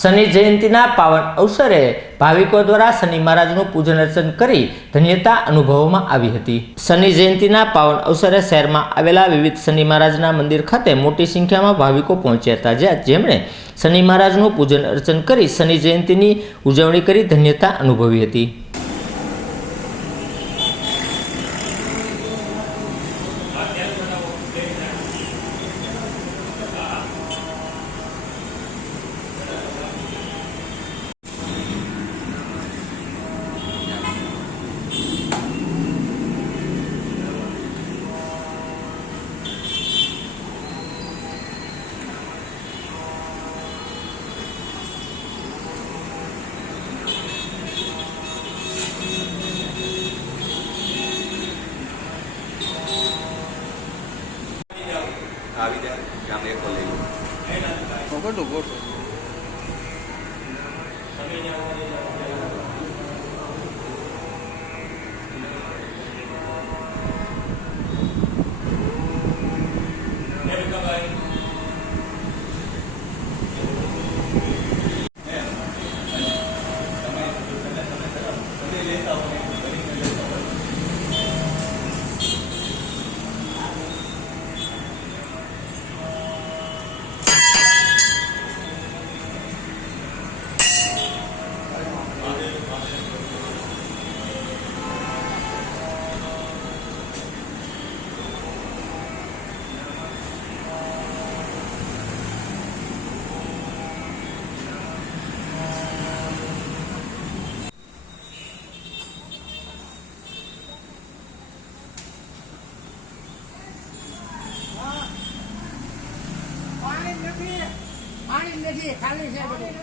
શનિ જયંતિના પાવન અવસરે ભાવિકો દ્વારા શનિ મહારાજનું પૂજન અર્ચન કરી ધન્યતા અનુભવવામાં આવી હતી. શનિ જયંતિના પાવન અવસરે શહેરમાં આવેલા વિવિધ શનિ મહારાજના મંદિર ખાતે મોટી સંખ્યામાં ભાવિકો પહોંચ્યા હતા. જ્યાં જેમણે શનિ મહારાજનું પૂજન અર્ચન કરી શનિ જયંતિની ઉજવણી કરી ધન્યતા અનુભવી હતી. ગોઠો ગોઠો પાણી નથી ખાલી છે બધું.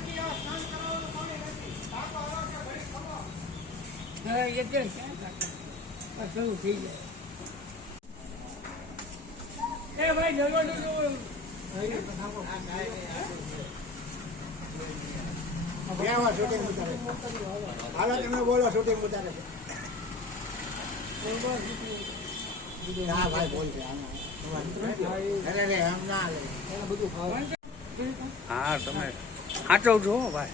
શરૂ થઈ જાય. એ ભાઈ જગવાનું જવું. બેવા શૂટિંગ ઉતારે હાલો તમે બોલો શૂટિંગ ઉતારે ના ભાઈ બોલ છે. અરે રે આમ ના લે. હા તમે સાચવજો ભાઈ.